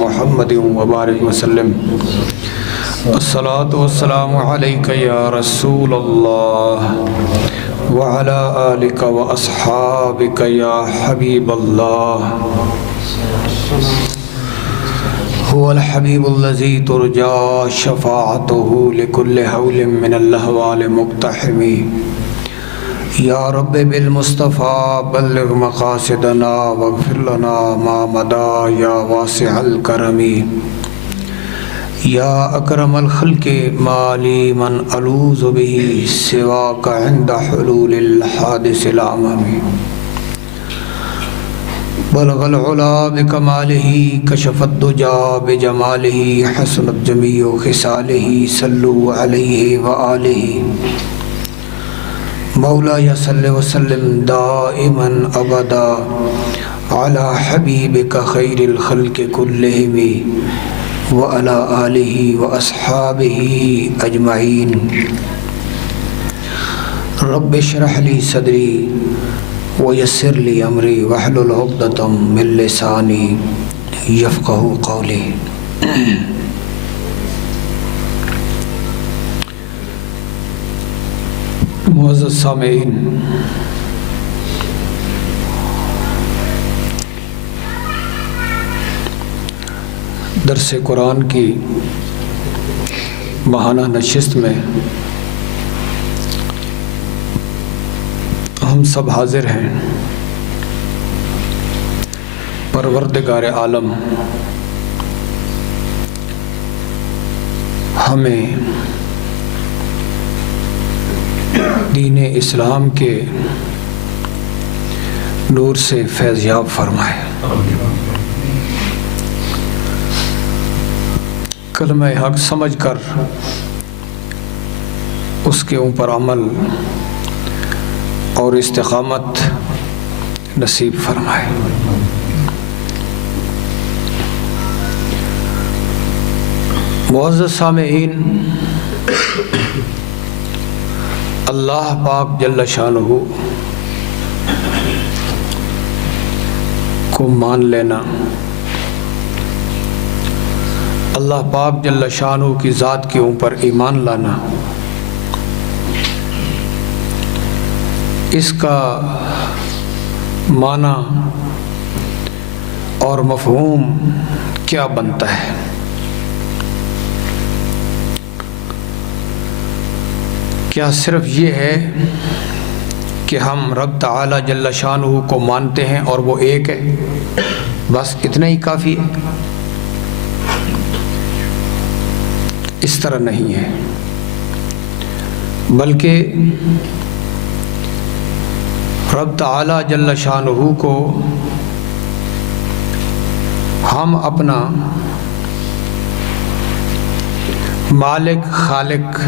محمد وبارک وسلم۔ الصلاۃ والسلام علیک یا رسول اللہ وعلی آلک واصحابک یا حبیب اللہ۔ هو الحبیب الذی ترجى شفاعته لكل حول من الاحوال مقتحم۔ یا رب بالمصطفى بلغ مقاصدنا واغفر لنا ما مضى یا واسع الکرم۔ یا اکرم الخلق ما لی من الوذ به سواک عند حلول الحادث الامم۔ بلغ العلا بکمالہ کشف الدجا بجمالہ حسنت جمیع خصالہ صلوا علیہ وآلہ۔ مولا صلی وسلم دائما ابدا علی حبیبک خیر الخلق کلہم وعلی آلہ واصحابہ اجمعین۔ رب اشرح لی صدری ویسر لی امری واحلل عقدۃ من لسانی یفقہوا قولی۔ معزز سامعین، درس قرآن کی ماہانہ نشست میں ہم سب حاضر ہیں۔ پروردگار عالم ہمیں دین اسلام کے نور سے فیض یاب فرمائے۔ کلمہ حق سمجھ کر اس کے اوپر عمل اور استقامت نصیب فرمائے۔ معزز سامعین، اللہ پاک جل شانہ کو مان لینا، اللہ پاک جل شانہ کی ذات کے اوپر ایمان لانا، اس کا معنی اور مفہوم کیا بنتا ہے؟ کیا صرف یہ ہے کہ ہم رب تعالی جل شانہ کو مانتے ہیں اور وہ ایک ہے، بس اتنا ہی کافی ہے؟ اس طرح نہیں ہے، بلکہ رب تعالی جل شانہ کو ہم اپنا مالک، خالق،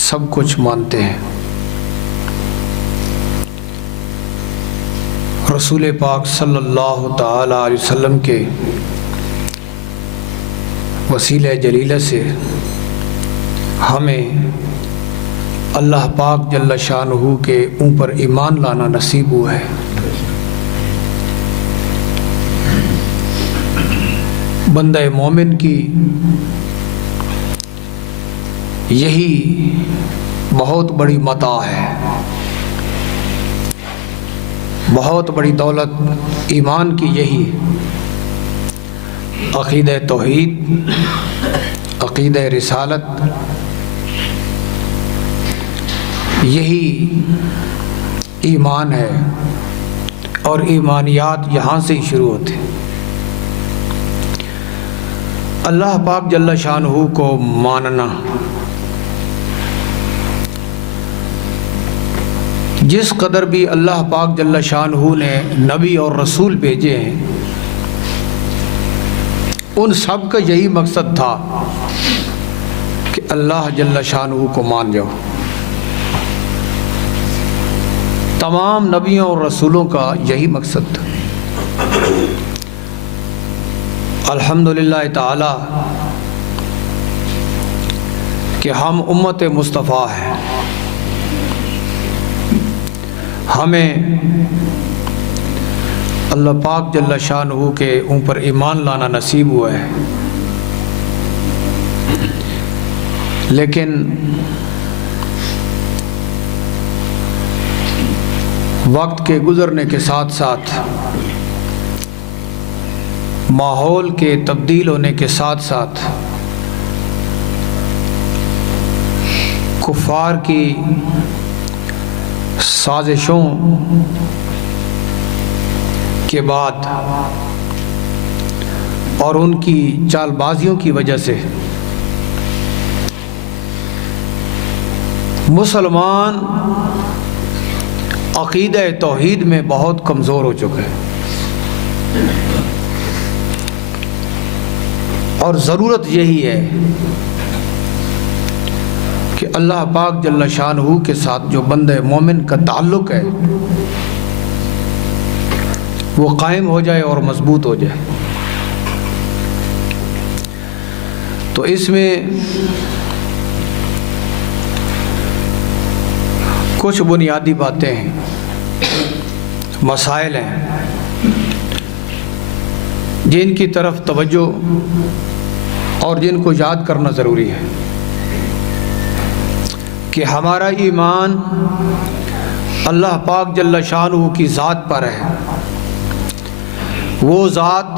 سب کچھ مانتے ہیں۔ رسول پاک صلی اللہ تعالی علیہ وسلم کے وسیلہ جلیلہ سے ہمیں اللہ پاک جل شانہ کے اوپر ایمان لانا نصیب ہوا ہے۔ بندہ مومن کی یہی بہت بڑی متاع ہے، بہت بڑی دولت ایمان کی یہی عقیدہ توحید، عقیدہ رسالت، یہی ایمان ہے، اور ایمانیات یہاں سے ہی شروع ہوتے ہیں۔ اللہ پاک جل شانہ کو ماننا، جس قدر بھی اللہ پاک جل شانہ نے نبی اور رسول بھیجے ہیں، ان سب کا یہی مقصد تھا کہ اللہ جل شانہ کو مان جاؤ۔ تمام نبیوں اور رسولوں کا یہی مقصد تھا۔ الحمدللہ تعالی کہ ہم امت مصطفیٰ ہیں، ہمیں اللہ پاک جل شانہ کے اوپر ایمان لانا نصیب ہوا ہے، لیکن وقت کے گزرنے کے ساتھ ساتھ، ماحول کے تبدیل ہونے کے ساتھ ساتھ، کفار کی سازشوں کے بعد اور ان کی چال بازیوں کی وجہ سے مسلمان عقیدہ توحید میں بہت کمزور ہو چکے ہیں، اور ضرورت یہی ہے کہ اللہ پاک جل شانہ کے ساتھ جو بندہ مومن کا تعلق ہے وہ قائم ہو جائے اور مضبوط ہو جائے۔ تو اس میں کچھ بنیادی باتیں ہیں، مسائل ہیں جن کی طرف توجہ اور جن کو یاد کرنا ضروری ہے کہ ہمارا ایمان اللہ پاک جل شانہ کی ذات پر ہے۔ وہ ذات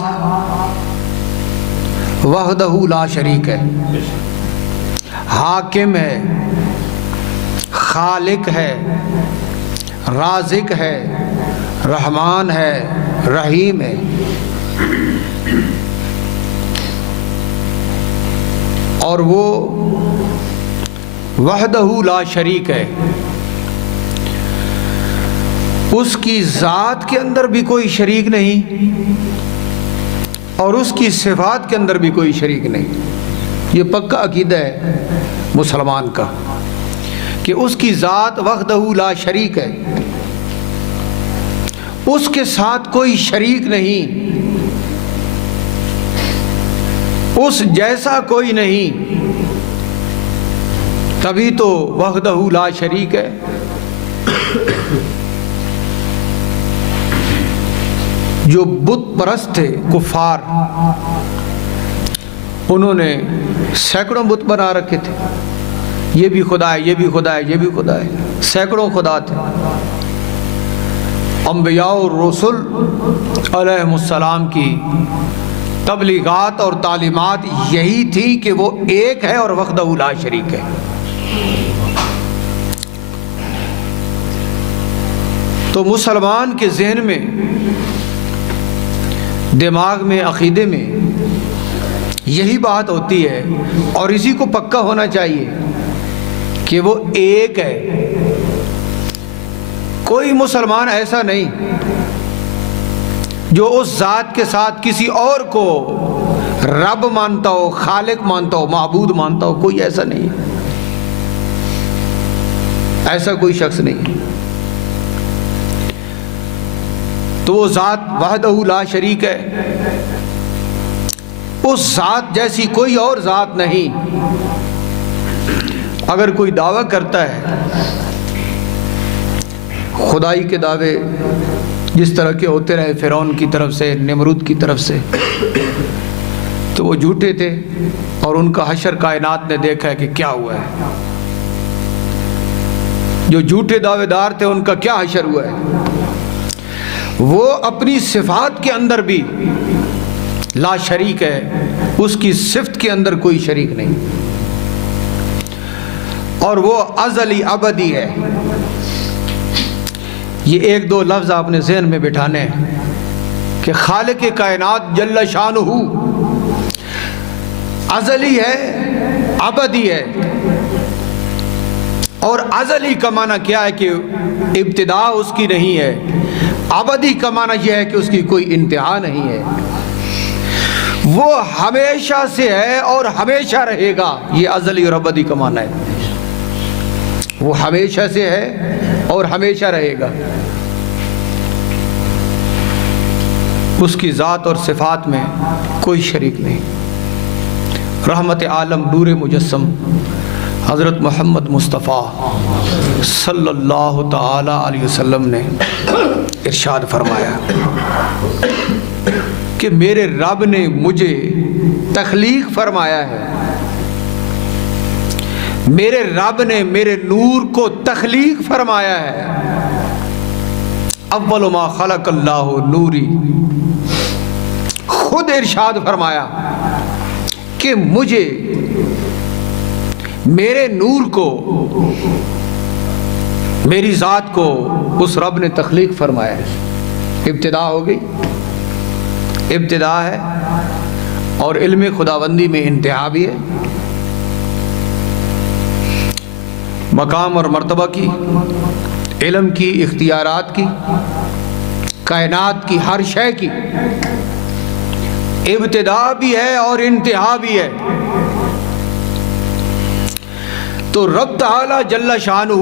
وحدہ لا شریک ہے، حاکم ہے، خالق ہے، رازق ہے، رحمان ہے، رحیم ہے۔ اور وہ وحدہ لا شریک ہے، اس کی ذات کے اندر بھی کوئی شریک نہیں اور اس کی صفات کے اندر بھی کوئی شریک نہیں۔ یہ پکا عقیدہ ہے مسلمان کا کہ اس کی ذات وحدہ لا شریک ہے، اس کے ساتھ کوئی شریک نہیں، اس جیسا کوئی نہیں، تبھی تو وحدہ لا شریک ہے۔ جو بت پرست تھے کفار، انہوں نے سینکڑوں بت بنا رکھے تھے، یہ بھی خدا ہے، یہ بھی خدا ہے، یہ بھی خدا ہے، سینکڑوں خدا تھے۔ انبیاء اور رسول علیہ السلام کی تبلیغات اور تعلیمات یہی تھی کہ وہ ایک ہے اور وحدہ لا شریک ہے۔ تو مسلمان کے ذہن میں، دماغ میں، عقیدے میں یہی بات ہوتی ہے اور اسی کو پکا ہونا چاہیے کہ وہ ایک ہے۔ کوئی مسلمان ایسا نہیں جو اس ذات کے ساتھ کسی اور کو رب مانتا ہو، خالق مانتا ہو، معبود مانتا ہو، کوئی ایسا نہیں، ایسا کوئی شخص نہیں۔ تو وہ ذات وحدہ لا شریک ہے، اس ذات جیسی کوئی اور ذات نہیں۔ اگر کوئی دعویٰ کرتا ہے خدائی کے دعوے جس طرح کے ہوتے رہے فرعون کی طرف سے، نمرود کی طرف سے، تو وہ جھوٹے تھے اور ان کا حشر کائنات نے دیکھا ہے کہ کیا ہوا ہے۔ جو جھوٹے دعوے دار تھے ان کا کیا حشر ہوا ہے۔ وہ اپنی صفات کے اندر بھی لا شریک ہے، اس کی صفت کے اندر کوئی شریک نہیں، اور وہ ازلی ابدی ہے۔ یہ ایک دو لفظ آپ نے ذہن میں بٹھانے ہیں کہ خالق کائنات جل شانہ ازلی ہے، ابدی ہے۔ اور ازلی کا معنی کیا ہے کہ ابتدا اس کی نہیں ہے، ابدی کا معنی یہ ہے کہ اس کی کوئی انتہا نہیں ہے، وہ ہمیشہ سے ہے اور ہمیشہ رہے گا۔ یہ ازلی اور ابدی کا معنی ہے، وہ ہمیشہ سے ہے اور ہمیشہ رہے گا۔ اس کی ذات اور صفات میں کوئی شریک نہیں۔ رحمت عالم نور مجسم حضرت محمد مصطفیٰ صلی اللہ تعالی علیہ وسلم نے ارشاد فرمایا کہ میرے رب نے مجھے تخلیق فرمایا ہے، میرے رب نے میرے نور کو تخلیق فرمایا ہے۔ اول ما خلق اللہ نوری، خود ارشاد فرمایا کہ مجھے میرے نور کو، میری ذات کو اس رب نے تخلیق فرمایا ہے۔ ابتدا ہو گئی، ابتدا ہے، اور علم خداوندی میں انتہا بھی ہے۔ مقام اور مرتبہ کی، علم کی، اختیارات کی، کائنات کی، ہر شے کی ابتدا بھی ہے اور انتہا بھی ہے۔ تو رب تعالی جل شانہ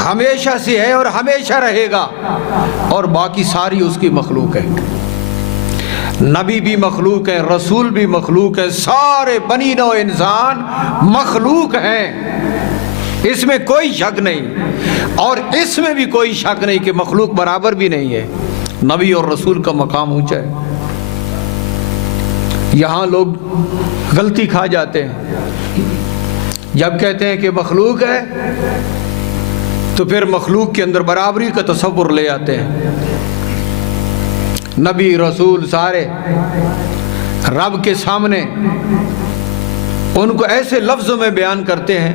ہمیشہ سے ہے اور ہمیشہ رہے گا، اور باقی ساری اس کی مخلوق ہے۔ نبی بھی مخلوق ہے، رسول بھی مخلوق ہے، سارے بنی نوع انسان مخلوق ہیں، اس میں کوئی شک نہیں، اور اس میں بھی کوئی شک نہیں کہ مخلوق برابر بھی نہیں ہے۔ نبی اور رسول کا مقام اونچا ہے۔ یہاں لوگ غلطی کھا جاتے ہیں، جب کہتے ہیں کہ مخلوق ہے تو پھر مخلوق کے اندر برابری کا تصور لے آتے ہیں۔ نبی رسول سارے رب کے سامنے ان کو ایسے لفظوں میں بیان کرتے ہیں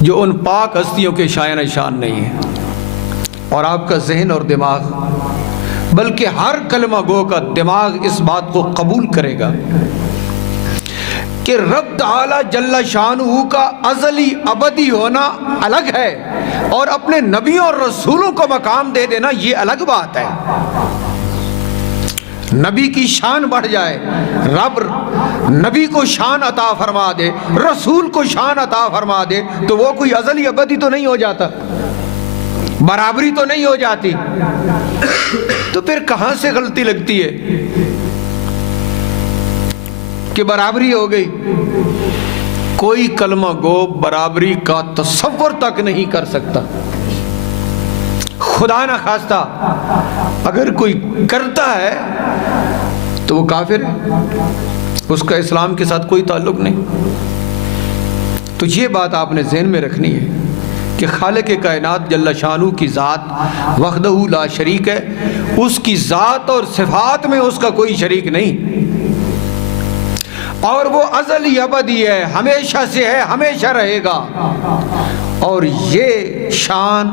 جو ان پاک ہستیوں کے شایان شان نہیں ہیں، اور آپ کا ذہن اور دماغ، بلکہ ہر کلمہ گو کا دماغ اس بات کو قبول کرے گا کہ رب تعالی جل شانہ کا ازلی ابدی ہونا الگ ہے، اور اپنے نبیوں اور رسولوں کو مقام دے دینا یہ الگ بات ہے۔ نبی کی شان بڑھ جائے، رب نبی کو شان عطا فرما دے، رسول کو شان عطا فرما دے، تو وہ کوئی ازلی ابدی تو نہیں ہو جاتا، برابری تو نہیں ہو جاتی۔ تو پھر کہاں سے غلطی لگتی ہے کہ برابری ہو گئی؟ کوئی کلمہ گو برابری کا تصور تک نہیں کر سکتا۔ خدا نہ خواستہ اگر کوئی کرتا ہے تو وہ کافر ہے، اس کا اسلام کے ساتھ کوئی تعلق نہیں۔ تو یہ بات آپ نے ذہن میں رکھنی ہے کہ خالق کائنات جل شانہ کی ذات وحدہ لا شریک ہے، اس کی ذات اور صفات میں اس کا کوئی شریک نہیں، اور وہ ازلی ابدی ہے، ہمیشہ سے ہے، ہمیشہ رہے گا، اور یہ شان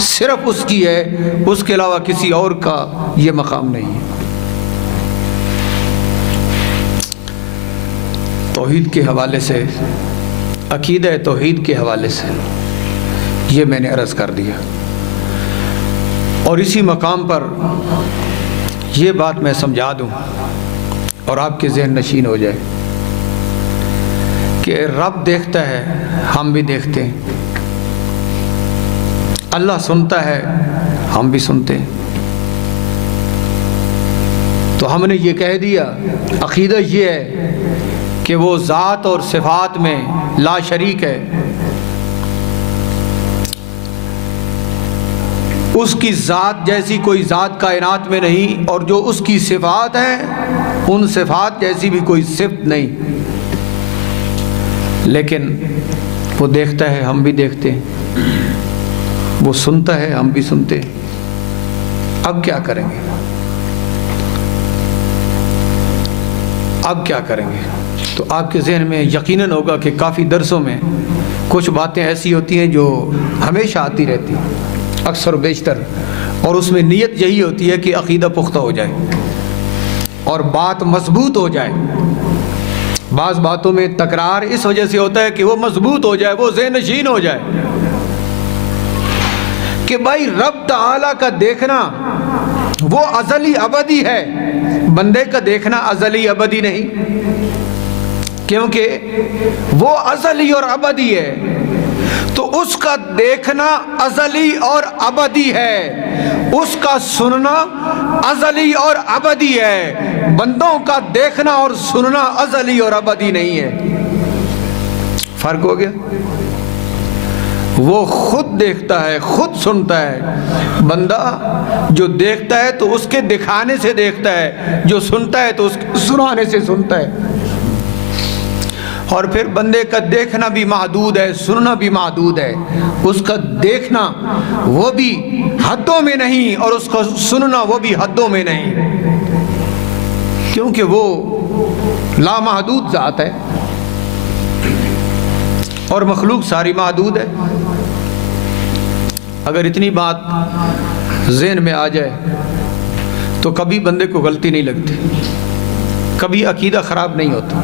صرف اس کی ہے، اس کے علاوہ کسی اور کا یہ مقام نہیں ہے۔ توحید کے حوالے سے، عقیدہ توحید کے حوالے سے یہ میں نے عرض کر دیا، اور اسی مقام پر یہ بات میں سمجھا دوں اور آپ کے ذہن نشین ہو جائے کہ رب دیکھتا ہے، ہم بھی دیکھتے ہیں، اللہ سنتا ہے، ہم بھی سنتے ہیں۔ تو ہم نے یہ کہہ دیا، عقیدہ یہ ہے کہ وہ ذات اور صفات میں لا شریک ہے، اس کی ذات جیسی کوئی ذات کائنات میں نہیں، اور جو اس کی صفات ہیں ان صفات جیسی بھی کوئی صفت نہیں، لیکن وہ دیکھتا ہے، ہم بھی دیکھتے ہیں، وہ سنتا ہے، ہم بھی سنتے ہیں۔ اب کیا کریں گے؟ اب کیا کریں گے؟ تو آپ کے ذہن میں یقیناً ہوگا کہ کافی درسوں میں کچھ باتیں ایسی ہوتی ہیں جو ہمیشہ آتی رہتی ہیں، اکثر و بیشتر، اور اس میں نیت یہی ہوتی ہے کہ عقیدہ پختہ ہو جائے اور بات مضبوط ہو جائے۔ بعض باتوں میں تکرار اس وجہ سے ہوتا ہے کہ وہ مضبوط ہو جائے، وہ ذہن نشین ہو جائے کہ بھائی رب تعالیٰ کا دیکھنا وہ ازلی ابدی ہے، بندے کا دیکھنا ازلی ابدی نہیں، کیونکہ وہ ازلی اور ابدی ہے، تو اس کا دیکھنا ازلی اور ابدی ہے، اس کا سننا ازلی اور ابدی ہے، بندوں کا دیکھنا اور سننا ازلی اور ابدی نہیں ہے۔ فرق ہو گیا؟ وہ خود دیکھتا ہے، خود سنتا ہے۔ بندہ جو دیکھتا ہے تو اس کے دکھانے سے دیکھتا ہے، جو سنتا ہے تو اس کے سنانے سے سنتا ہے۔ اور پھر بندے کا دیکھنا بھی محدود ہے، سننا بھی محدود ہے۔ اس کا دیکھنا وہ بھی حدوں میں نہیں، اور اس کا سننا وہ بھی حدوں میں نہیں، کیونکہ وہ لامحدود ذات ہے اور مخلوق ساری محدود ہے۔ اگر اتنی بات ذہن میں آ جائے تو کبھی بندے کو غلطی نہیں لگتی، کبھی عقیدہ خراب نہیں ہوتا۔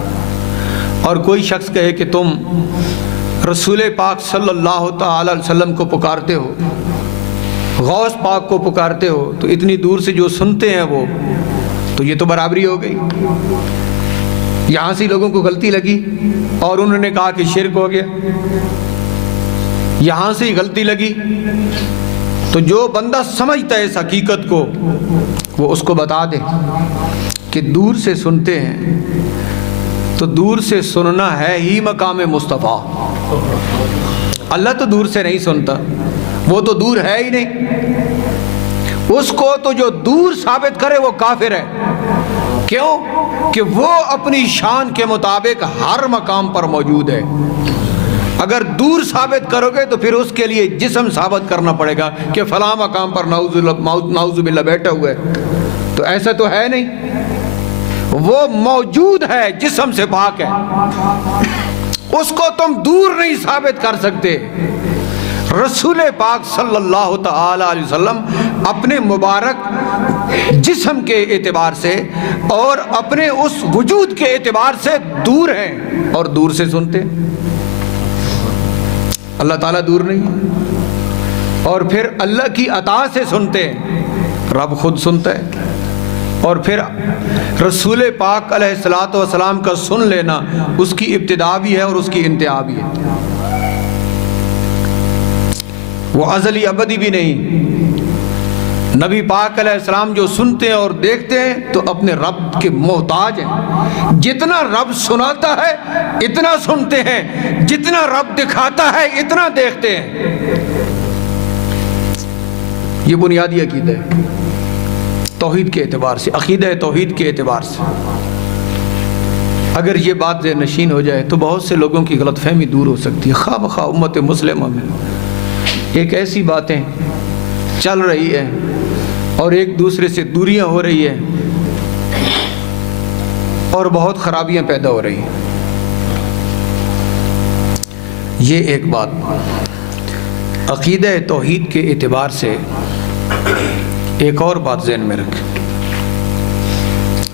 اور کوئی شخص کہے کہ تم رسول پاک صلی اللہ تعالی علیہ وسلم کو پکارتے ہو، غوث پاک کو پکارتے ہو، تو اتنی دور سے جو سنتے ہیں وہ تو یہ تو برابری ہو گئی۔ یہاں سے لوگوں کو غلطی لگی اور انہوں نے کہا کہ شرک ہو گیا، یہاں سے ہی غلطی لگی۔ تو جو بندہ سمجھتا ہے اس حقیقت کو، وہ اس کو بتا دے کہ دور سے سنتے ہیں تو دور سے سننا ہے ہی مقام مصطفیٰ۔ اللہ تو دور سے نہیں سنتا، وہ تو دور ہے ہی نہیں۔ اس کو تو جو دور ثابت کرے وہ کافر ہے۔ کیوں؟ کہ وہ اپنی شان کے مطابق ہر مقام پر موجود ہے۔ اگر دور ثابت کرو گے تو پھر اس کے لیے جسم ثابت کرنا پڑے گا کہ فلاں مقام پر نعوذ باللہ بیٹھا ہوا ہے، تو ایسا تو ہے نہیں۔ وہ موجود ہے، جسم سے پاک ہے، اس کو تم دور نہیں ثابت کر سکتے۔ رسول پاک صلی اللہ تعالی علیہ وسلم اپنے مبارک جسم کے اعتبار سے اور اپنے اس وجود کے اعتبار سے دور ہیں اور دور سے سنتے۔ اللہ تعالیٰ دور نہیں ہے، اور پھر اللہ کی عطا سے سنتے ہیں، رب خود سنتا ہے۔ اور پھر رسول پاک علیہ الصلوۃ والسلام کا سن لینا اس کی ابتدا بھی ہے اور اس کی انتہا بھی ہے۔ وہ ازلی ابدی بھی نہیں۔ نبی پاک علیہ السلام جو سنتے ہیں اور دیکھتے ہیں تو اپنے رب کے محتاج ہیں۔ جتنا رب سناتا ہے اتنا سنتے ہیں، جتنا رب دکھاتا ہے اتنا دیکھتے ہیں۔ یہ بنیادی عقیدہ ہے توحید کے اعتبار سے، عقیدہ توحید کے اعتبار سے۔ اگر یہ بات ذہن نشین ہو جائے تو بہت سے لوگوں کی غلط فہمی دور ہو سکتی ہے۔ خواہ بخواہ امت مسلمہ میں ایک ایسی باتیں چل رہی ہے اور ایک دوسرے سے دوریاں ہو رہی ہیں اور بہت خرابیاں پیدا ہو رہی ہیں۔ یہ ایک بات عقیدہ توحید کے اعتبار سے۔ ایک اور بات ذہن میں رکھیں،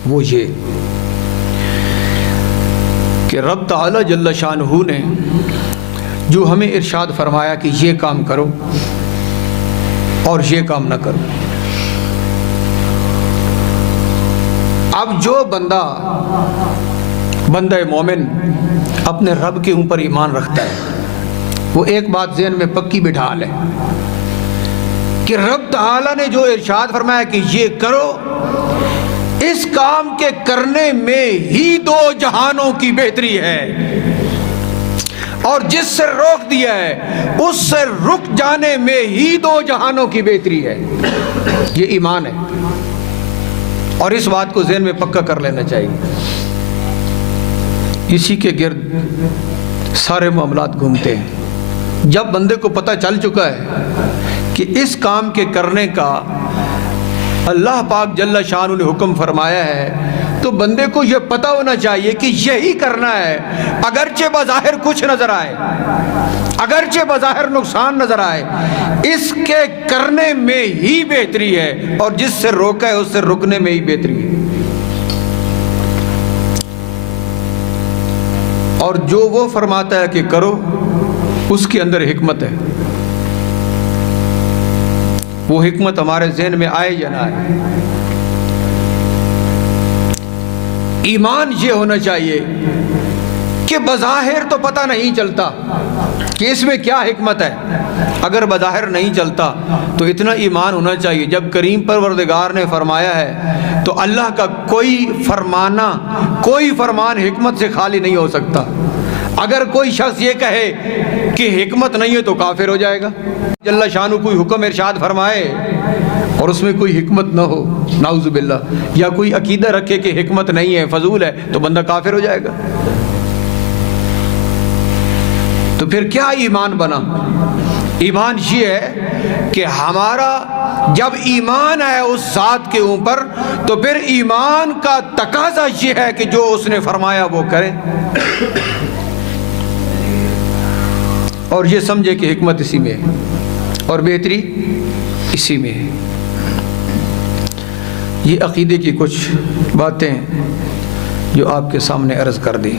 وہ یہ کہ رب تعالی جل شانہ نے جو ہمیں ارشاد فرمایا کہ یہ کام کرو اور یہ کام نہ کرو۔ اب جو بندہ مومن اپنے رب کے اوپر ایمان رکھتا ہے، وہ ایک بات ذہن میں پکی بٹھا لے کہ رب تعالیٰ نے جو ارشاد فرمایا کہ یہ کرو، اس کام کے کرنے میں ہی دو جہانوں کی بہتری ہے، اور جس سے روک دیا ہے اس سے رک جانے میں ہی دو جہانوں کی بہتری ہے۔ یہ ایمان ہے، اور اس بات کو ذہن میں پکا کر لینا چاہیے۔ اسی کے گرد سارے معاملات گھومتے ہیں۔ جب بندے کو پتہ چل چکا ہے کہ اس کام کے کرنے کا اللہ پاک جل شانہ نے حکم فرمایا ہے، تو بندے کو یہ پتہ ہونا چاہیے کہ یہی کرنا ہے، اگرچہ بظاہر کچھ نظر آئے، اگرچہ بظاہر نقصان نظر آئے، اس کے کرنے میں ہی بہتری ہے، اور جس سے روکا ہے اس سے رکنے میں ہی بہتری ہے۔ اور جو وہ فرماتا ہے کہ کرو، اس کے اندر حکمت ہے۔ وہ حکمت ہمارے ذہن میں آئے یا نہ آئے۔ ایمان یہ ہونا چاہیے کہ بظاہر تو پتہ نہیں چلتا کہ اس میں کیا حکمت ہے۔ اگر بظاہر نہیں چلتا تو اتنا ایمان ہونا چاہیے، جب کریم پروردگار نے فرمایا ہے تو اللہ کا کوئی فرمان حکمت سے خالی نہیں ہو سکتا۔ اگر کوئی شخص یہ کہے کہ حکمت نہیں ہے تو کافر ہو جائے گا۔ جل شانہ کوئی حکم ارشاد فرمائے اور اس میں کوئی حکمت نہ ہو، نعوذ باللہ، یا کوئی عقیدہ رکھے کہ حکمت نہیں ہے، فضول ہے، تو بندہ کافر ہو جائے گا۔ تو پھر کیا ایمان بنا؟ ایمان یہ ہے کہ ہمارا جب ایمان ہے اس ذات کے اوپر تو پھر ایمان کا تقاضا یہ ہے کہ جو اس نے فرمایا وہ کریں، اور یہ سمجھے کہ حکمت اسی میں ہے اور بہتری اسی میں ہے۔ یہ عقیدے کی کچھ باتیں جو آپ کے سامنے عرض کر دی،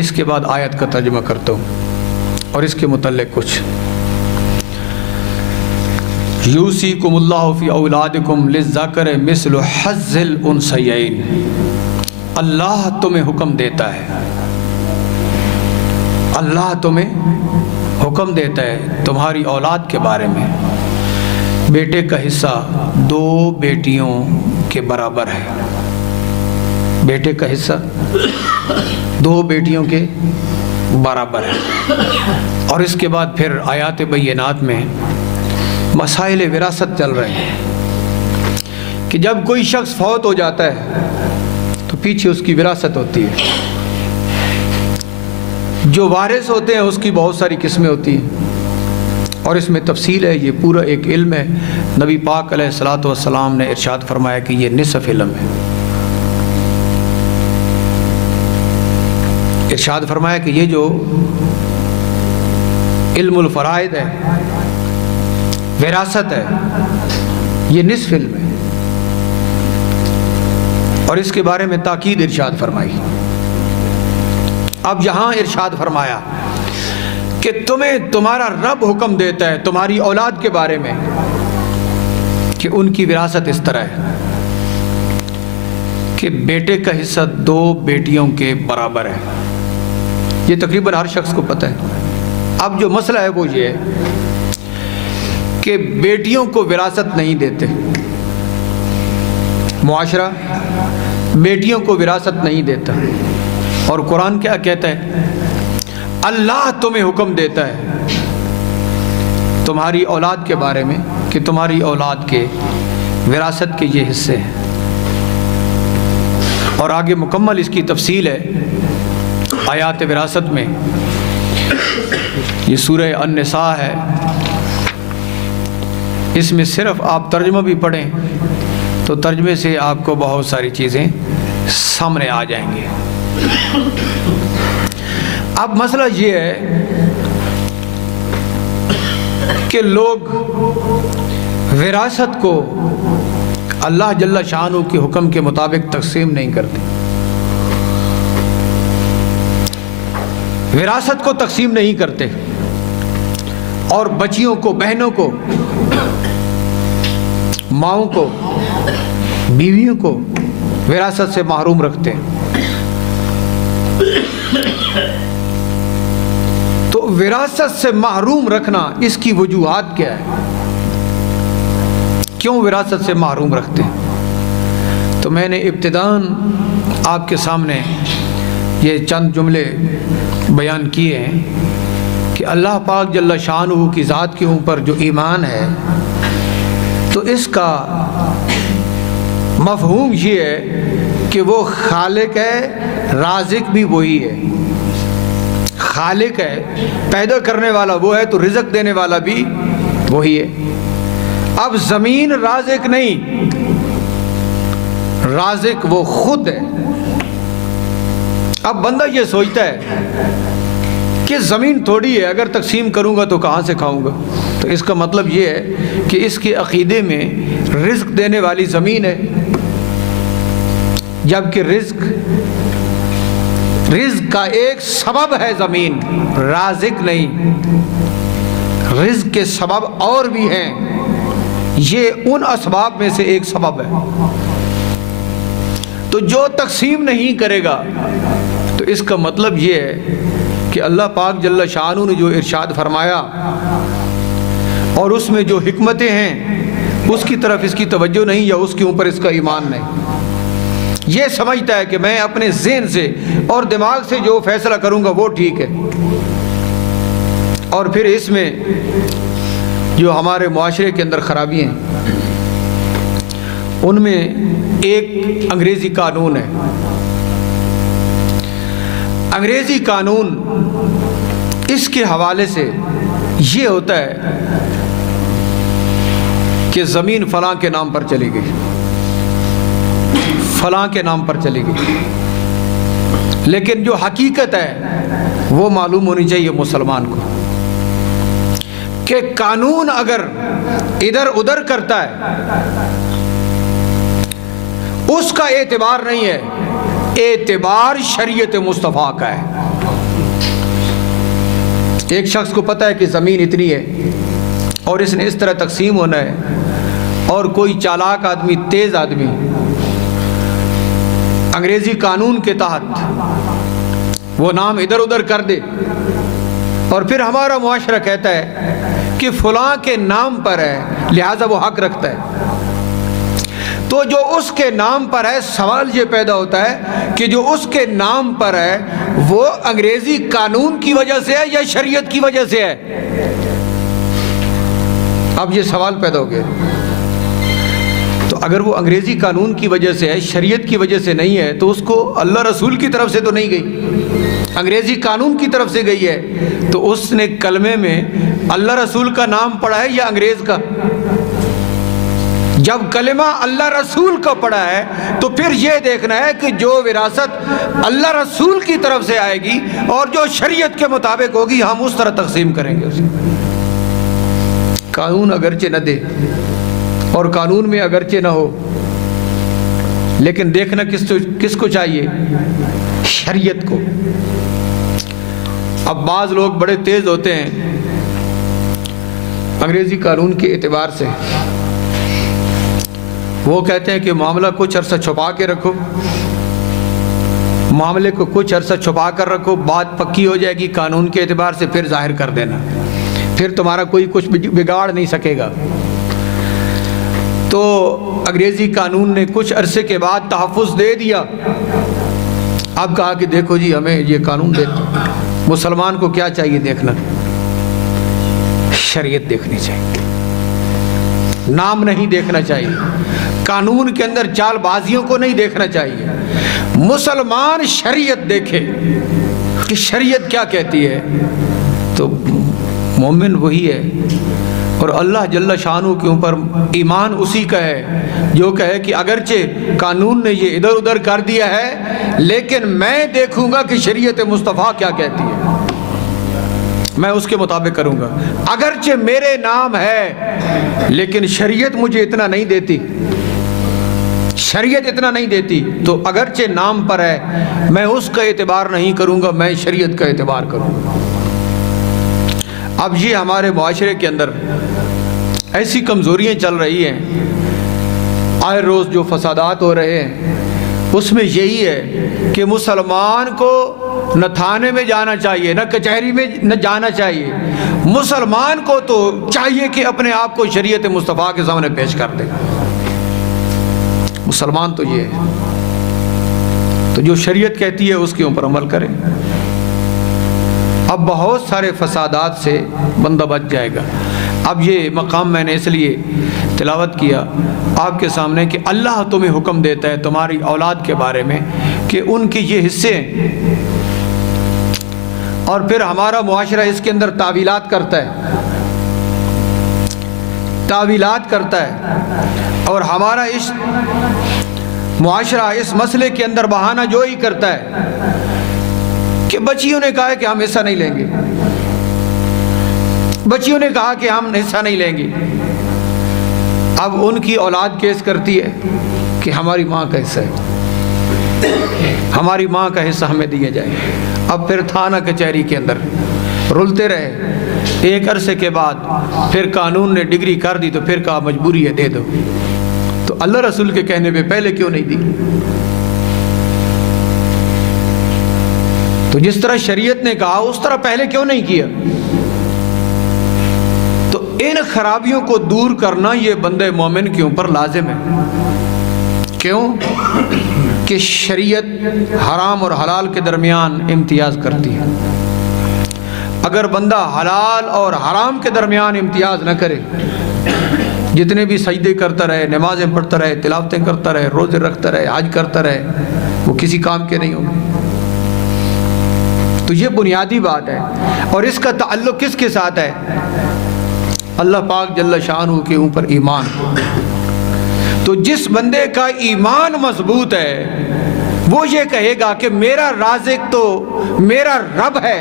اس کے بعد آیت کا ترجمہ کرتا ہوں اور اس کے متعلق کچھ۔ یوصیکم اللہ فی اولادکم للذکر مثل حظ الانثیین، اللہ تمہیں حکم دیتا ہے، اللہ تمہیں حکم دیتا ہے تمہاری اولاد کے بارے میں، بیٹے کا حصہ 2 بیٹیوں کے برابر ہے، بیٹے کا حصہ 2 بیٹیوں کے برابر ہے۔ اور اس کے بعد پھر آیات بینات میں مسائل وراثت چل رہے ہیں کہ جب کوئی شخص فوت ہو جاتا ہے تو پیچھے اس کی وراثت ہوتی ہے، جو وارث ہوتے ہیں اس کی بہت ساری قسمیں ہوتی ہیں، اور اس میں تفصیل ہے، یہ پورا ایک علم ہے۔ نبی پاک علیہ الصلوۃ والسلام نے ارشاد فرمایا کہ یہ نصف علم ہے، ارشاد فرمایا کہ یہ جو علم الفرائض ہے، وراثت ہے، یہ نصف علم ہے، اور اس کے بارے میں تاکید ارشاد فرمائی۔ اب یہاں ارشاد فرمایا کہ تمہیں تمہارا رب حکم دیتا ہے تمہاری اولاد کے بارے میں کہ ان کی وراثت اس طرح ہے کہ بیٹے کا حصہ 2 بیٹیوں کے برابر ہے۔ یہ تقریباً ہر شخص کو پتہ ہے۔ اب جو مسئلہ ہے وہ یہ ہے کہ بیٹیوں کو وراثت نہیں دیتے، معاشرہ بیٹیوں کو وراثت نہیں دیتا، اور قرآن کیا کہتا ہے؟ اللہ تمہیں حکم دیتا ہے تمہاری اولاد کے بارے میں کہ تمہاری اولاد کے وراثت کے یہ حصے ہیں، اور آگے مکمل اس کی تفصیل ہے آیات وراثت میں۔ یہ سورہ النساء ہے، اس میں صرف آپ ترجمہ بھی پڑھیں تو ترجمے سے آپ کو بہت ساری چیزیں سامنے آ جائیں گے۔ اب مسئلہ یہ ہے کہ لوگ وراثت کو اللہ جل شانہ کے حکم کے مطابق تقسیم نہیں کرتے، وراثت کو تقسیم نہیں کرتے، اور بچیوں کو، بہنوں کو، ماؤں کو، بیویوں کو وراثت سے محروم رکھتے ہیں۔ تو وراثت سے محروم رکھنا، اس کی وجوہات کیا ہے؟ کیوں وراثت سے محروم رکھتے ہیں؟ تو میں نے ابتداً آپ کے سامنے یہ چند جملے بیان کیے ہیں کہ اللہ پاک جل شانہ کی ذات کے اوپر جو ایمان ہے، تو اس کا مفہوم یہ ہے کہ وہ خالق ہے، رازق بھی وہی ہے۔ خالق ہے، پیدا کرنے والا وہ ہے، تو رزق دینے والا بھی وہی ہے۔ اب زمین رازق نہیں، رازق وہ خود ہے۔ اب بندہ یہ سوچتا ہے کہ زمین تھوڑی ہے، اگر تقسیم کروں گا تو کہاں سے کھاؤں گا؟ تو اس کا مطلب یہ ہے کہ اس کے عقیدے میں رزق دینے والی زمین ہے، جبکہ رزق کا ایک سبب ہے زمین، رازق نہیں۔ رزق کے سبب اور بھی ہیں، یہ ان اسباب میں سے ایک سبب ہے۔ تو جو تقسیم نہیں کرے گا تو اس کا مطلب یہ ہے کہ اللہ پاک جل شانہ نے جو ارشاد فرمایا اور اس میں جو حکمتیں ہیں اس کی طرف اس کی توجہ نہیں، یا اس کے اوپر اس کا ایمان نہیں۔ یہ سمجھتا ہے کہ میں اپنے ذہن سے اور دماغ سے جو فیصلہ کروں گا وہ ٹھیک ہے. اور پھر اس میں جو ہمارے معاشرے کے اندر خرابی ہیں ان میں ایک انگریزی قانون ہے. انگریزی قانون اس کے حوالے سے یہ ہوتا ہے کہ زمین فلاں کے نام پر چلی گئی، فلاں کے نام پر چلی گئی، لیکن جو حقیقت ہے وہ معلوم ہونی چاہیے مسلمان کو کہ قانون اگر ادھر ادھر کرتا ہے اس کا اعتبار نہیں ہے، اعتبار شریعت مصطفیٰ کا ہے. ایک شخص کو پتہ ہے کہ زمین اتنی ہے اور اس نے اس طرح تقسیم ہونا ہے، اور کوئی چالاک آدمی، تیز آدمی انگریزی قانون کے تحت وہ نام ادھر ادھر کر دے، اور پھر ہمارا معاشرہ کہتا ہے کہ فلاں کے نام پر ہے لہذا وہ حق رکھتا ہے. تو جو اس کے نام پر ہے، سوال یہ پیدا ہوتا ہے کہ جو اس کے نام پر ہے وہ انگریزی قانون کی وجہ سے ہے یا شریعت کی وجہ سے ہے؟ اب یہ سوال پیدا ہو گیا. تو اگر وہ انگریزی قانون کی وجہ سے ہے، شریعت کی وجہ سے نہیں ہے، تو اس کو اللہ رسول کی طرف سے تو نہیں گئی، انگریزی قانون کی طرف سے گئی ہے. تو اس نے کلمے میں اللہ رسول کا نام پڑھا ہے یا انگریز کا؟ جب کلمہ اللہ رسول کا پڑھا ہے تو پھر یہ دیکھنا ہے کہ جو وراثت اللہ رسول کی طرف سے آئے گی اور جو شریعت کے مطابق ہوگی ہم اس طرح تقسیم کریں گے اسے. قانون اگرچہ نہ دے اور قانون میں اگرچہ نہ ہو، لیکن دیکھنا کس کو چاہیے؟ شریعت کو. اب بعض لوگ بڑے تیز ہوتے ہیں انگریزی قانون کے اعتبار سے، وہ کہتے ہیں کہ معاملہ کچھ عرصہ چھپا کے رکھو، معاملے کو کچھ عرصہ چھپا کر رکھو، بات پکی ہو جائے گی قانون کے اعتبار سے پھر ظاہر کر دینا، پھر تمہارا کوئی کچھ بگاڑ نہیں سکے گا. تو انگریزی قانون نے کچھ عرصے کے بعد تحفظ دے دیا. اب کہا کہ دیکھو جی ہمیں یہ قانون دیتا، مسلمان کو کیا چاہیے دیکھنا؟ شریعت دیکھنی چاہیے، نام نہیں دیکھنا چاہیے، قانون کے اندر چال بازیوں کو نہیں دیکھنا چاہیے. مسلمان شریعت دیکھے کہ شریعت کیا کہتی ہے. تو مومن وہی ہے، اور اللہ جل شانہ کے اوپر ایمان اسی کا ہے جو کہے کہ اگرچہ قانون نے یہ ادھر ادھر کر دیا ہے لیکن میں دیکھوں گا کہ شریعت مصطفیٰ کیا کہتی ہے، میں اس کے مطابق کروں گا. اگرچہ میرے نام ہے لیکن شریعت مجھے اتنا نہیں دیتی، شریعت اتنا نہیں دیتی، تو اگرچہ نام پر ہے میں اس کا اعتبار نہیں کروں گا، میں شریعت کا اعتبار کروں گا. اب یہ ہمارے معاشرے کے اندر ایسی کمزوریاں چل رہی ہیں، آئے روز جو فسادات ہو رہے ہیں اس میں یہی ہے کہ مسلمان کو نہ تھانے میں جانا چاہیے، نہ کچہری میں نہ جانا چاہیے. مسلمان کو تو چاہیے کہ اپنے آپ کو شریعت مصطفیٰ کے سامنے پیش کر دے. مسلمان تو یہ ہے، تو جو شریعت کہتی ہے اس کے اوپر عمل کرے. اب بہت سارے فسادات سے بندہ بچ جائے گا. اب یہ مقام میں نے اس لیے تلاوت کیا آپ کے سامنے کہ اللہ تمہیں حکم دیتا ہے تمہاری اولاد کے بارے میں کہ ان کے یہ حصے ہیں، اور پھر ہمارا معاشرہ اس کے اندر تعویلات کرتا ہے، تعویلات کرتا ہے، اور ہمارا اس معاشرہ اس مسئلے کے اندر بہانہ جوئی کرتا ہے کہ بچیوں نے کہا کہ ہم حصہ نہیں لیں گے، بچیوں نے کہا کہ ہم حصہ نہیں لیں گے. اب ان کی اولاد کیس کرتی ہے کہ ہماری ماں کا حصہ ہے، ہماری ماں کا حصہ ہمیں دیا جائے. اب پھر تھانہ کچہری کے اندر رلتے رہے. ایک عرصے کے بعد پھر قانون نے ڈگری کر دی تو پھر کہا مجبوری ہے دے دو. تو اللہ رسول کے کہنے پہ پہلے کیوں نہیں دی؟ تو جس طرح شریعت نے کہا اس طرح پہلے کیوں نہیں کیا؟ تو ان خرابیوں کو دور کرنا یہ بندے مومن کے اوپر لازم ہے. کیوں کہ شریعت حرام اور حلال کے درمیان امتیاز کرتی ہے۔ اگر بندہ حلال اور حرام کے درمیان امتیاز نہ کرے، جتنے بھی سجدے کرتا رہے، نمازیں پڑھتا رہے، تلاوتیں کرتا رہے، روزے رکھتا رہے، حج کرتا رہے، وہ کسی کام کے نہیں ہوں گے۔ تو یہ بنیادی بات ہے، اور اس کا تعلق کس کے ساتھ ہے؟ اللہ پاک جل شانہ کے اوپر ایمان۔ تو جس بندے کا ایمان مضبوط ہے وہ یہ کہے گا کہ میرا رازق تو میرا رب ہے،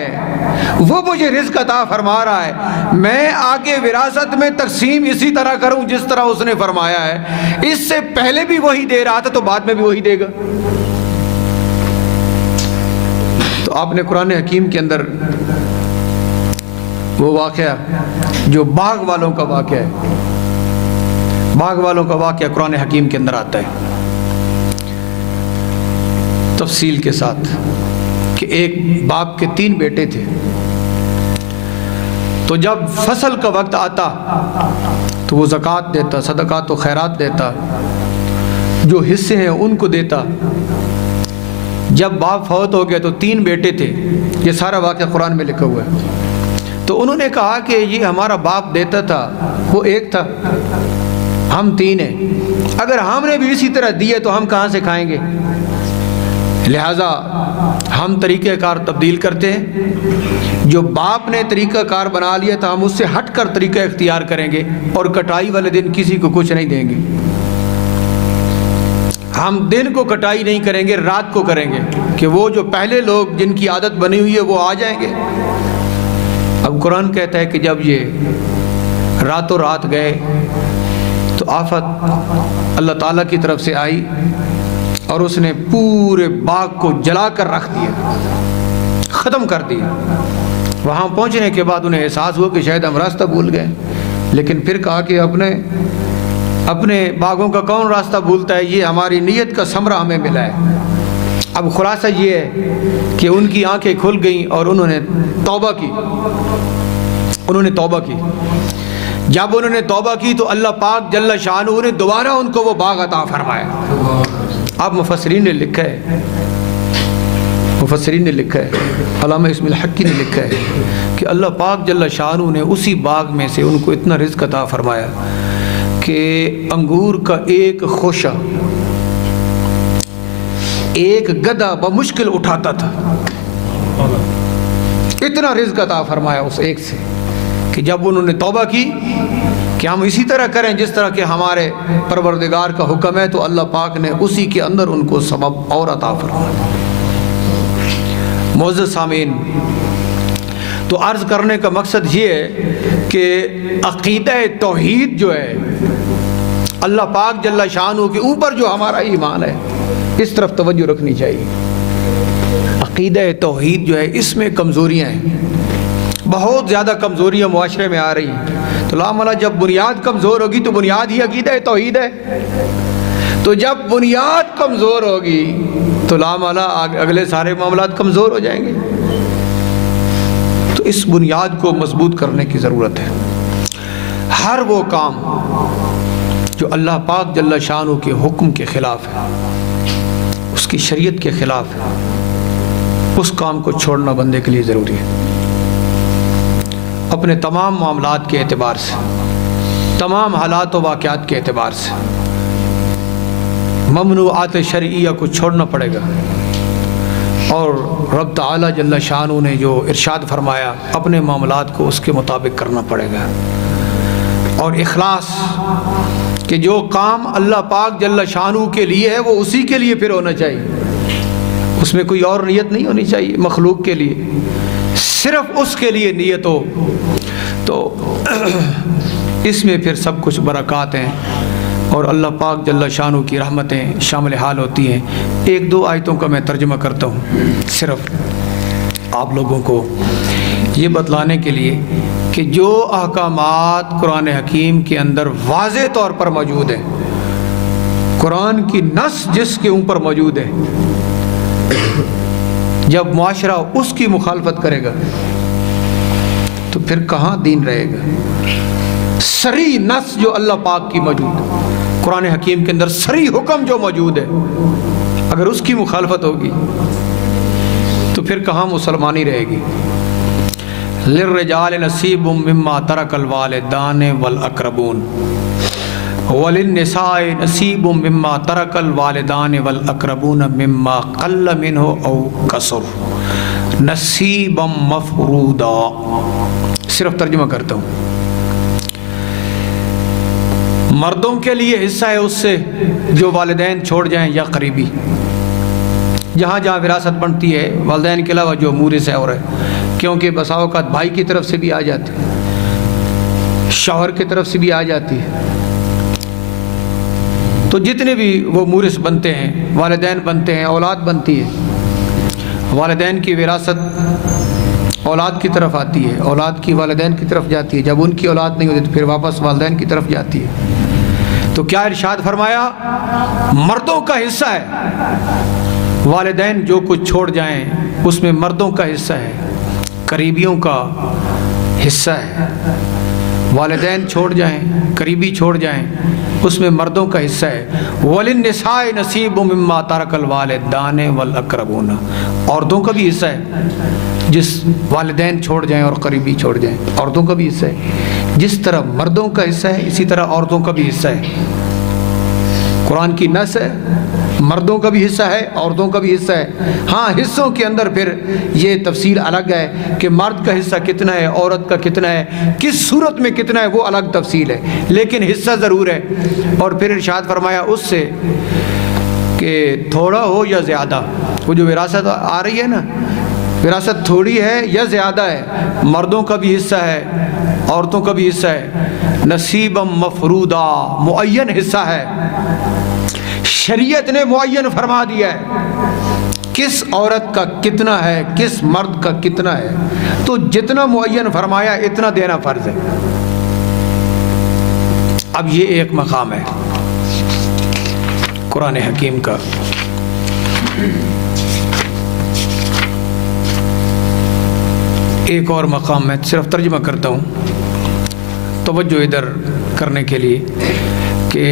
وہ مجھے رزق عطا فرما رہا ہے، میں آگے وراثت میں تقسیم اسی طرح کروں جس طرح اس نے فرمایا ہے، اس سے پہلے بھی وہی دے رہا تھا تو بعد میں بھی وہی دے گا۔ تو آپ نے قرآن حکیم کے اندر وہ واقعہ جو باغ والوں کا واقعہ ہے، باغ والوں کا واقعہ قرآن حکیم کے اندر آتا ہے تفصیل کے ساتھ، کہ ایک باپ کے 3 بیٹے تھے، تو جب فصل کا وقت آتا تو وہ زکوٰۃ دیتا، صدقات و خیرات دیتا، جو حصے ہیں ان کو دیتا۔ جب باپ فوت ہو گئے تو 3 بیٹے تھے، یہ سارا واقعہ قرآن میں لکھا ہوا ہے۔ تو انہوں نے کہا کہ یہ ہمارا باپ دیتا تھا، وہ ایک تھا، ہم 3 ہیں، اگر ہم نے بھی اسی طرح دیے تو ہم کہاں سے کھائیں گے؟ لہٰذا ہم طریقہ کار تبدیل کرتے ہیں، جو باپ نے طریقہ کار بنا لیا تھا ہم اس سے ہٹ کر طریقہ اختیار کریں گے، اور کٹائی والے دن کسی کو کچھ نہیں دیں گے۔ ہم دن کو کٹائی نہیں کریں گے، رات کو کریں گے، کہ وہ جو پہلے لوگ جن کی عادت بنی ہوئی ہے وہ آ جائیں گے۔ اب قرآن کہتا ہے کہ جب یہ راتوں رات گئے تو آفت اللہ تعالیٰ کی طرف سے آئی اور اس نے پورے باغ کو جلا کر رکھ دیا، ختم کر دیا۔ وہاں پہنچنے کے بعد انہیں احساس ہوا کہ شاید ہم راستہ بھول گئے، لیکن پھر کہا کہ اپنے باغوں کا کون راستہ بھولتا ہے، یہ ہماری نیت کا ثمرہ ہمیں ملا ہے۔ اب خلاصہ یہ ہے کہ ان کی آنکھیں کھل گئیں اور انہوں نے توبہ کی، جب انہوں نے توبہ کی تو اللہ پاک جل شانہ نے دوبارہ ان کو وہ باغ عطا فرمایا۔ اب مفسرین نے لکھا ہے، علامہ اسم الحقی نے لکھا ہے کہ اللہ پاک جل شانہ نے اسی باغ میں سے ان کو اتنا رزق عطا فرمایا کہ انگور کا ایک خوشہ ایک گدھا بمشکل اٹھاتا تھا، اتنا رزق عطا فرمایا اس ایک سے، کہ جب انہوں نے توبہ کی کہ ہم اسی طرح کریں جس طرح کہ ہمارے پروردگار کا حکم ہے، تو اللہ پاک نے اسی کے اندر ان کو سبب اور عطا فرمایا۔ معزز سامعین، تو عرض کرنے کا مقصد یہ ہے کہ عقیدہ توحید جو ہے، اللہ پاک جل شانہ کے اوپر جو ہمارا ایمان ہے، اس طرف توجہ رکھنی چاہیے۔ عقیدہ توحید جو ہے اس میں کمزوریاں ہیں، بہت زیادہ کمزوریاں معاشرے میں آ رہی ہیں۔ تو لاملا جب بنیاد کمزور ہوگی تو بنیاد ہی عقیدہ توحید ہے، تو جب بنیاد کمزور ہوگی تو لاملا اگلے سارے معاملات کمزور ہو جائیں گے۔ تو اس بنیاد کو مضبوط کرنے کی ضرورت ہے۔ ہر وہ کام جو اللہ پاک جل شانہ کے حکم کے خلاف ہے، اس کی شریعت کے خلاف ہے، اس کام کو چھوڑنا بندے کے لیے ضروری ہے۔ اپنے تمام معاملات کے اعتبار سے، تمام حالات و واقعات کے اعتبار سے ممنوعات شرعیہ کو چھوڑنا پڑے گا، اور رب تعالیٰ جل شانہ نے جو ارشاد فرمایا اپنے معاملات کو اس کے مطابق کرنا پڑے گا، اور اخلاص کہ جو کام اللہ پاک جل شانہ کے لیے ہے وہ اسی کے لیے پھر ہونا چاہیے، اس میں کوئی اور نیت نہیں ہونی چاہیے مخلوق کے لیے، صرف اس کے لیے نیت ہو تو اس میں پھر سب کچھ برکات ہیں اور اللہ پاک جل شانہ کی رحمتیں شامل حال ہوتی ہیں۔ 1-2 آیتوں کا میں ترجمہ کرتا ہوں صرف آپ لوگوں کو یہ بتلانے کے لیے کہ جو احکامات قرآن حکیم کے اندر واضح طور پر موجود ہیں، قرآن کی نص جس کے اوپر موجود ہے، جب معاشرہ اس کی مخالفت کرے گا تو پھر کہاں دین رہے گا؟ صریح نص جو اللہ پاک کی موجود ہے، قرآن حکیم کے اندر صریح حکم جو موجود ہے، اگر اس کی مخالفت ہوگی تو پھر کہاں مسلمانی رہے گی۔ للرجال نصیب مما ترک الوالدان والاقربون وللنساء نصیب مما ترک الوالدان والاقربون مما قل منه او کثر نصیبا مفروضا۔ صرف ترجمہ کرتا ہوں، مردوں کے لیے حصہ ہے اس سے جو والدین چھوڑ جائیں یا قریبی، جہاں جہاں وراثت بنتی ہے والدین کے علاوہ جو مورث ہے اور ہے، کیونکہ بسا اوقات بھائی کی طرف سے بھی آ جاتی ہے، شوہر کی طرف سے بھی آ جاتی ہے، تو جتنے بھی وہ مورث بنتے ہیں، والدین بنتے ہیں، اولاد بنتی ہے، والدین کی وراثت اولاد کی طرف آتی ہے، اولاد کی والدین کی طرف جاتی ہے، جب ان کی اولاد نہیں ہوتی تو پھر واپس والدین کی طرف جاتی ہے۔ تو کیا ارشاد فرمایا؟ مردوں کا حصہ ہے، والدین جو کچھ چھوڑ جائیں اس میں مردوں کا حصہ ہے، قریبیوں کا حصہ ہے، والدین چھوڑ جائیں، قریبی چھوڑ جائیں اس میں مردوں کا حصہ ہے۔ وَلِلنِّسَاءِ نَصِيبٌ مِّمَّا تَرَكَ الْوَالِدَانِ وَالْأَقْرَبُونَ، عورتوں کا بھی حصہ ہے، جس والدین چھوڑ جائیں اور قریبی چھوڑ جائیں، عورتوں کا بھی حصہ ہے۔ جس طرح مردوں کا حصہ ہے اسی طرح عورتوں کا بھی حصہ ہے۔ قرآن کی نص ہے، مردوں کا بھی حصہ ہے، عورتوں کا بھی حصہ ہے۔ ہاں حصوں کے اندر پھر یہ تفصیل الگ ہے کہ مرد کا حصہ کتنا ہے، عورت کا کتنا ہے، کس صورت میں کتنا ہے، وہ الگ تفصیل ہے، لیکن حصہ ضرور ہے۔ اور پھر ارشاد فرمایا اس سے کہ تھوڑا ہو یا زیادہ، وہ جو وراثت آ رہی ہے نا، وراثت تھوڑی ہے یا زیادہ ہے، مردوں کا بھی حصہ ہے، عورتوں کا بھی حصہ ہے۔ نصیبا مفروضا، معین حصہ ہے، شریعت نے معین فرما دیا ہے کس عورت کا کتنا ہے، کس مرد کا کتنا ہے، تو جتنا معین فرمایا اتنا دینا فرض ہے۔ اب یہ ایک مقام ہے قرآن حکیم کا۔ ایک اور مقام میں صرف ترجمہ کرتا ہوں توجہ ادھر کرنے کے لیے کہ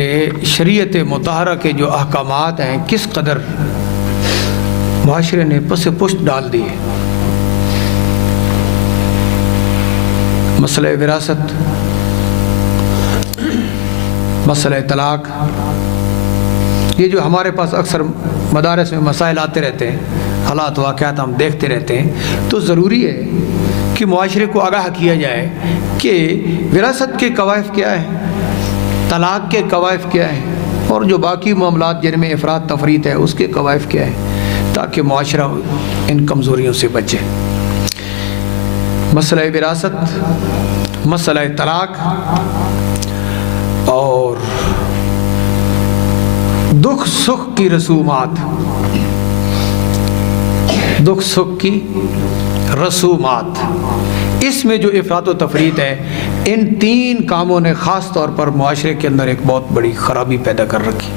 شریعت مطہرہ کے جو احکامات ہیں کس قدر معاشرے نے پس پشت ڈال دی ہے۔ مسئلہ وراثت، مسئلہ طلاق، یہ جو ہمارے پاس اکثر مدارس میں مسائل آتے رہتے ہیں، حالات واقعات ہم دیکھتے رہتے ہیں، تو ضروری ہے کہ معاشرے کو آگاہ کیا جائے کہ وراثت کے قواعد کیا ہیں، طلاق کے قواعد کیا ہیں، اور جو باقی معاملات جن میں افراد تفریط ہے اس کے قواعد کیا ہیں، تاکہ معاشرہ ان کمزوریوں سے بچے۔ مسئلہ وراثت، مسئلہ طلاق اور دکھ سکھ کی رسومات، دکھ سکھ کی رسومات، اس میں جو افراط و تفریط ہے، ان تین کاموں نے خاص طور پر معاشرے کے اندر ایک بہت بڑی خرابی پیدا کر رکھی۔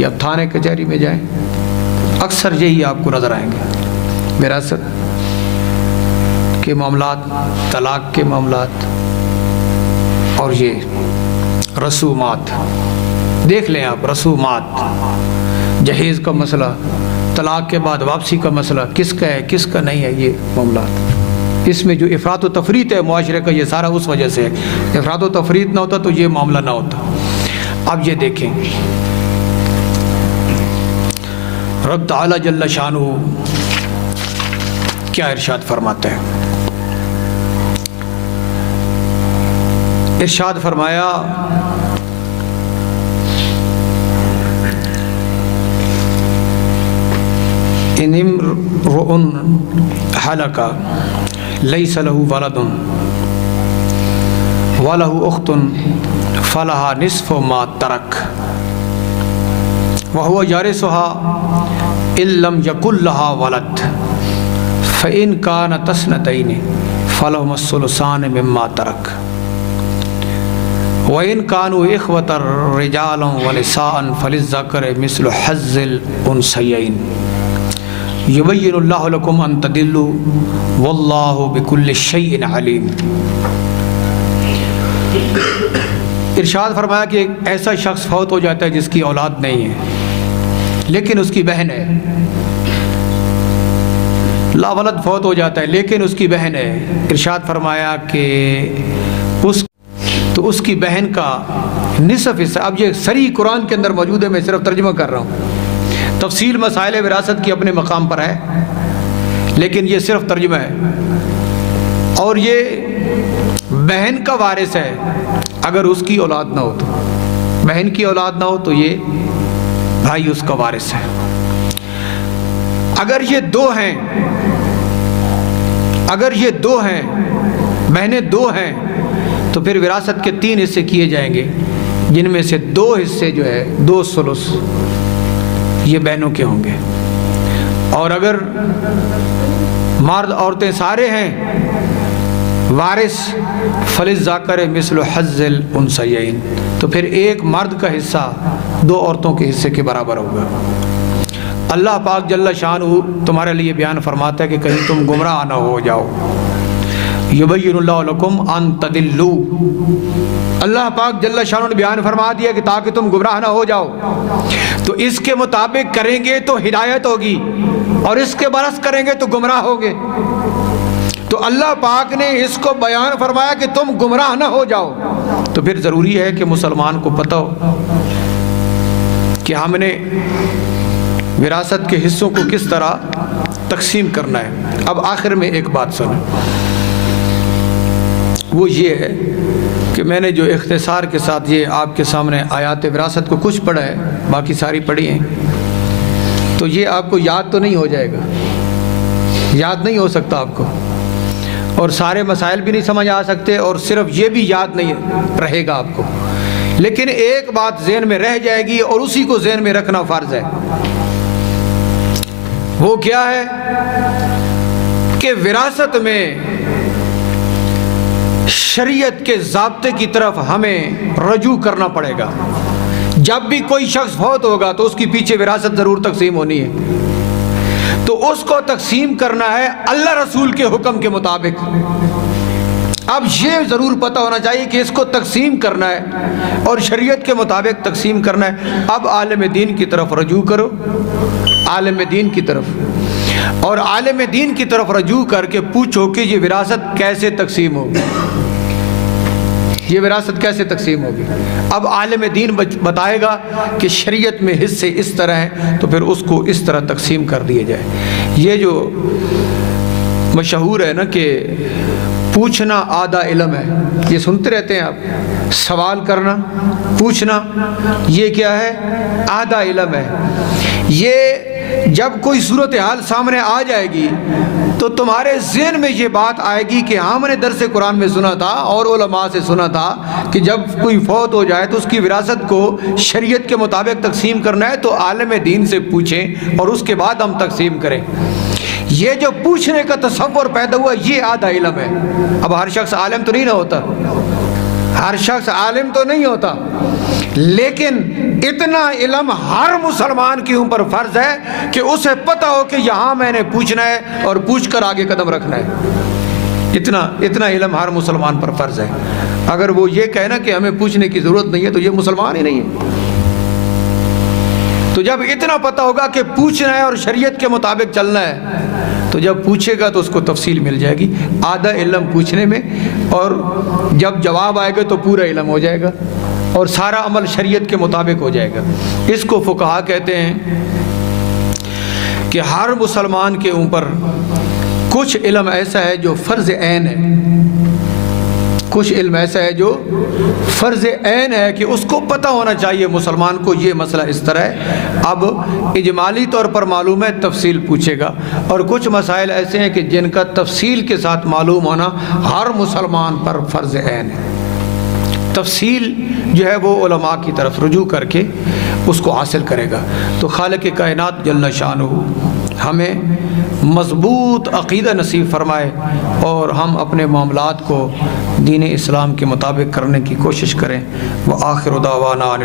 یہ اب تھانے کچہری میں جائیں اکثر یہی آپ کو نظر آئیں گے، وراثت کے معاملات، طلاق کے معاملات اور یہ رسومات، دیکھ لیں آپ، رسومات، جہیز کا مسئلہ، طلاق کے بعد واپسی کا مسئلہ، کس کا ہے کس کا نہیں ہے، یہ معاملات، اس میں جو افراط و تفریط ہے معاشرے کا، یہ سارا اس وجہ سے ہے۔ افراط و تفریط نہ ہوتا تو یہ معاملہ نہ ہوتا۔ اب یہ دیکھیں رب تعالی جل شانہ کیا ارشاد فرماتا ہے۔ ارشاد فرمایا ان امرؤ ہلک لیس له ولد وله اخت فلها نصف ما ترک وهو یارثها ان لم یکن لها ولد فإن كانت اثنتین فلهما الثلثان مما ترک وإن كانوا إخوة رجالا ونساء فللذكر مثل حظ الأنثيين یبین اللہ لکم ان تضلوا واللہ بکل شیء علیم۔ ارشاد فرمایا کہ ایک ایسا شخص فوت ہو جاتا ہے جس کی اولاد نہیں ہے، لیکن اس کی بہن ہے، لا ولد فوت ہو جاتا ہے لیکن اس کی بہن ہے، ارشاد فرمایا کہ اس کی بہن کا نصف حصہ. اب یہ صریح قرآن کے اندر موجود ہے، میں صرف ترجمہ کر رہا ہوں. تفصیل مسائل وراثت کی اپنے مقام پر ہے لیکن یہ صرف ترجمہ ہے. اور یہ بہن کا وارث ہے اگر اس کی اولاد نہ ہو تو، بہن کی اولاد نہ ہو تو یہ بھائی اس کا وارث ہے. اگر یہ دو ہیں بہنیں دو ہیں تو پھر وراثت کے 3 حصے کیے جائیں گے، جن میں سے 2 حصے جو ہے 2 ثلث یہ بہنوں کے ہوں گے. اور اگر مرد عورتیں سارے ہیں وارث فللذکر مثل حظ الانثیین، تو پھر ایک مرد کا حصہ 2 عورتوں کے حصے کے برابر ہوگا. اللہ پاک جل شانہ تمہارے لیے بیان فرماتا ہے کہ کہیں تم گمراہ نہ ہو جاؤ. یبین اللہ لکم ان تضلوا، اللہ پاک جل شانہ نے بیان فرما دیا کہ تاکہ تم گمراہ نہ ہو جاؤ. تو اس کے مطابق کریں گے تو ہدایت ہوگی اور اس کے برعکس کریں گے تو گمراہ ہوگے. تو اللہ پاک نے اس کو بیان فرمایا کہ تم گمراہ نہ ہو جاؤ. تو پھر ضروری ہے کہ مسلمان کو پتہ ہو کہ ہم نے وراثت کے حصوں کو کس طرح تقسیم کرنا ہے. اب آخر میں ایک بات سنیں، وہ یہ ہے کہ میں نے جو اختصار کے ساتھ یہ آپ کے سامنے آیات وراثت کو کچھ پڑھا ہے، باقی ساری پڑھی ہیں، تو یہ آپ کو یاد تو نہیں ہو جائے گا، یاد نہیں ہو سکتا آپ کو، اور سارے مسائل بھی نہیں سمجھ آ سکتے، اور صرف یہ بھی یاد نہیں رہے گا آپ کو. لیکن ایک بات ذہن میں رہ جائے گی اور اسی کو ذہن میں رکھنا فرض ہے. وہ کیا ہے کہ وراثت میں شریعت کے ضابطے کی طرف ہمیں رجوع کرنا پڑے گا. جب بھی کوئی شخص فوت ہوگا تو اس کی پیچھے وراثت ضرور تقسیم ہونی ہے، تو اس کو تقسیم کرنا ہے اللہ رسول کے حکم کے مطابق. اب یہ ضرور پتہ ہونا چاہیے کہ اس کو تقسیم کرنا ہے اور شریعت کے مطابق تقسیم کرنا ہے. اب عالم دین کی طرف رجوع کرو، عالم دین کی طرف، اور عالم دین کی طرف رجوع کر کے پوچھو کہ یہ وراثت کیسے تقسیم ہوگی، یہ وراثت کیسے تقسیم ہوگی. اب عالم دین بتائے گا کہ شریعت میں حصے اس طرح ہیں، تو پھر اس کو اس طرح تقسیم کر دیے جائے. یہ جو مشہور ہے نا کہ پوچھنا آدھا علم ہے، یہ سنتے رہتے ہیں آپ، سوال کرنا پوچھنا یہ کیا ہے؟ آدھا علم ہے. یہ جب کوئی صورتحال سامنے آ جائے گی تو تمہارے ذہن میں یہ بات آئے گی کہ ہم نے درس قرآن میں سنا تھا اور علماء سے سنا تھا کہ جب کوئی فوت ہو جائے تو اس کی وراثت کو شریعت کے مطابق تقسیم کرنا ہے تو عالم دین سے پوچھیں اور اس کے بعد ہم تقسیم کریں. یہ جو پوچھنے کا تصور پیدا ہوا یہ آدھا علم ہے. اب ہر شخص عالم تو نہیں نہ ہوتا، ہر شخص عالم تو نہیں ہوتا، لیکن اتنا علم ہر مسلمان کے اوپر فرض ہے کہ اسے پتہ ہو کہ یہاں میں نے پوچھنا ہے اور پوچھ کر آگے قدم رکھنا ہے. اتنا علم ہر مسلمان پر فرض ہے. اگر وہ یہ کہنا کہ ہمیں پوچھنے کی ضرورت نہیں ہے تو یہ مسلمان ہی نہیں ہے. تو جب اتنا پتہ ہوگا کہ پوچھنا ہے اور شریعت کے مطابق چلنا ہے تو جب پوچھے گا تو اس کو تفصیل مل جائے گی. آدھا علم پوچھنے میں، اور جب جواب آئے گا تو پورا علم ہو جائے گا اور سارا عمل شریعت کے مطابق ہو جائے گا. اس کو فقہا کہتے ہیں کہ ہر مسلمان کے اوپر کچھ علم ایسا ہے جو فرض عین ہے، کچھ علم ایسا ہے جو فرض عین ہے کہ اس کو پتہ ہونا چاہیے مسلمان کو یہ مسئلہ اس طرح ہے. اب اجمالی طور پر معلوم ہے، تفصیل پوچھے گا. اور کچھ مسائل ایسے ہیں کہ جن کا تفصیل کے ساتھ معلوم ہونا ہر مسلمان پر فرض عین ہے. تفصیل جو ہے وہ علماء کی طرف رجوع کر کے اس کو حاصل کرے گا. تو خالق کائنات جل شانہ ہمیں مضبوط عقیدہ نصیب فرمائے اور ہم اپنے معاملات کو دین اسلام کے مطابق کرنے کی کوشش کریں. وآخر دعوانا